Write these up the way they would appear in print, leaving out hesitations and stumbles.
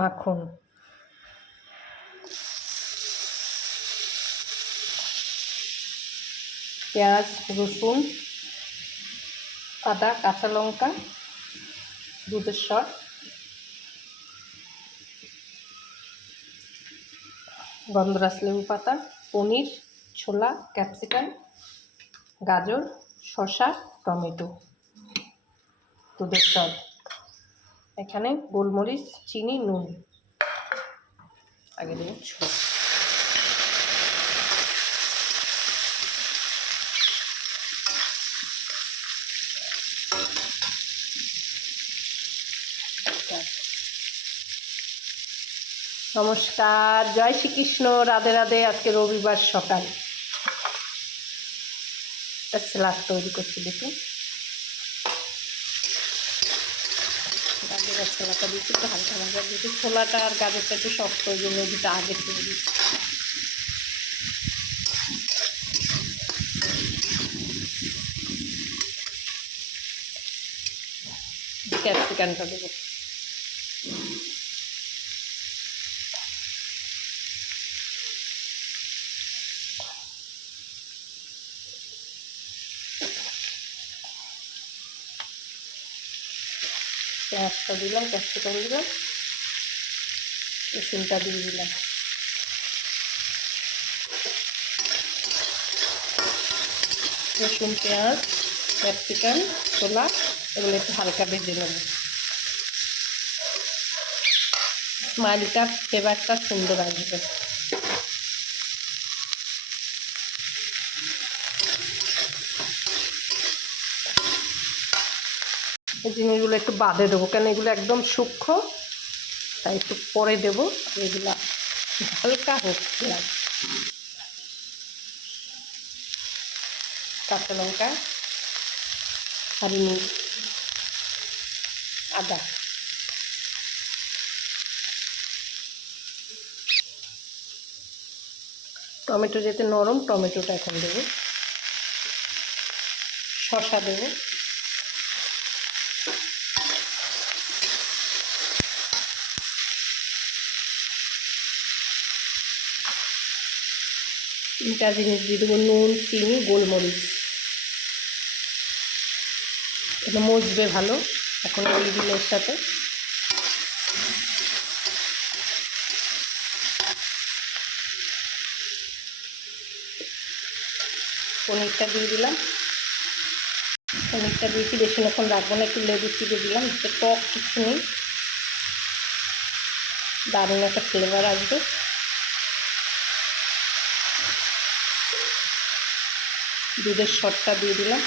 মাখন, পেঁয়াজ, রসুন, আদা, কাঁচা লঙ্কা, দুধের সর, গন্ধরাজ লেবু পাতা, পনির, ছোলা, ক্যাপসিকাম, গাজর, শসা, টমেটো, দুধের সর, এখানে গোলমরিচ, চিনি, নুন। আগে দেবো ছোলা। নমস্কার, জয় শ্রীকৃষ্ণ, রাধে রাধে। আজকে রবিবার সকাল, স্যালাড তৈরি করছি। দেখুন গাজরের ছোলাটা দিচ্ছি, একটু হালকা ভাজা দিচ্ছি। ছোলাটা আর গাজরটা একটু শক্ত, ওই জন্য দুটো আগে তুলে দিচ্ছি। ক্যাপসিকামটা দেবো। পেঁয়াজটা দিলাম, ক্যাপসিকাম দিলাম, রসুনটা দিয়ে দিলাম। রসুন, পেঁয়াজ, ক্যাপসিকাম, ছোলা এগুলো একটু হালকা ভেজে নেব। স্মাইলটা, ফ্লেভারটা সুন্দর আসবে। এই জিনিসগুলো একটু বাদে দেবো, কেন এগুলো একদম সূক্ষ্ম, তাই একটু পরে দেবো। এগুলা হালকা হোক। কাঁচা লঙ্কা, হারিমি, আদা, টমেটো যেতে নরম, টমেটোটা এখন দেবো। শসা দেবো, তিনটা জিনিস দিয়ে দেবো, নুন, চিনি, গোলমরিচ। এটা মজবে ভালো। এখন দিয়ে দিলে এর সাথে পনিরটা দিয়ে দিলাম। পনিরটা দিয়েছি, বেশিক্ষণ রাখবো না, একটু লেবু চিপে দিলাম, যাতে টক কিছু নেই, দারুণ একটা ফ্লেভার আসবে। দুধের সরটা দিয়ে দিলাম।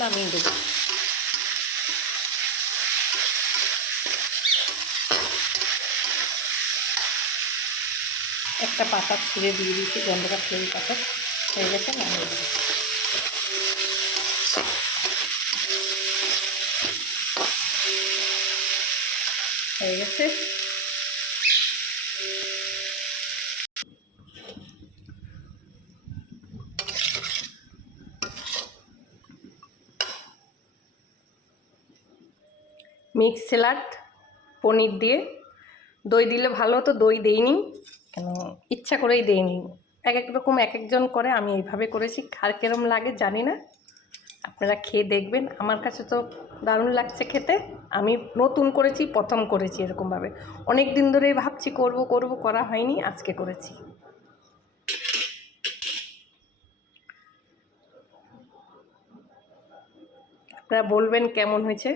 নামিয়ে দেবো। একটা পাতা ছিঁড়ে দিয়ে দিয়েছি, গন্ধরাজ লেবু পাতা হয়ে গেছে, নামিয়ে দেবো। হয়ে গেছে। মিক্স স্যালাড পনির দিয়ে, দই দিলে ভালো হতো, দই দেইনি, কেন ইচ্ছা করেই দেইনি। এক এক রকম এক একজন করে, আমি এইভাবে করেছি। কার কেরম লাগে জানি না, আপনারা খেয়ে দেখবেন। আমার কাছে তো দারুণ লাগছে খেতে। আমি নতুন করেছি, প্রথম করেছি এরকমভাবে। অনেক দিন ধরেই ভাবছি করব করব, করা হয়নি, আজকে করেছি। আপনারা বলবেন কেমন হয়েছে।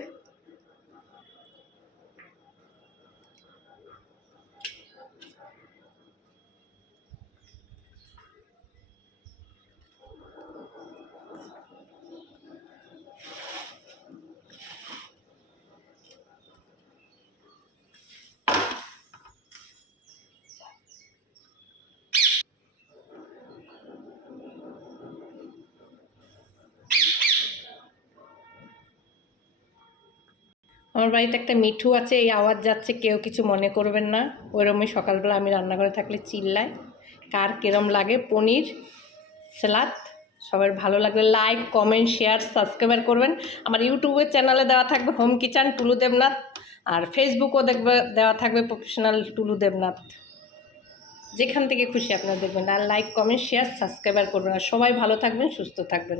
আমার বাড়িতে একটা মিঠু আছে, এই আওয়াজ যাচ্ছে, কেউ কিছু মনে করবেন না। ওইরকমই সকালবেলা আমি রান্নাঘরে থাকলে চিল্লায়। কার কেরম লাগে পনির স্যালাড সবার ভালো লাগলে লাইক কমেন্ট শেয়ার সাবস্ক্রাইব করবেন। আমার ইউটিউবের চ্যানেলে দেওয়া থাকবে হোম কিচেন টুলু দেবনাথ, আর ফেসবুকও দেওয়া থাকবে প্রফেশনাল টুলু দেবনাথ। যেখান থেকে খুশি আপনারা দেখবেন। আর লাইক কমেন্ট শেয়ার সাবস্ক্রাইব করবেন। আর সবাই ভালো থাকবেন, সুস্থ থাকবেন।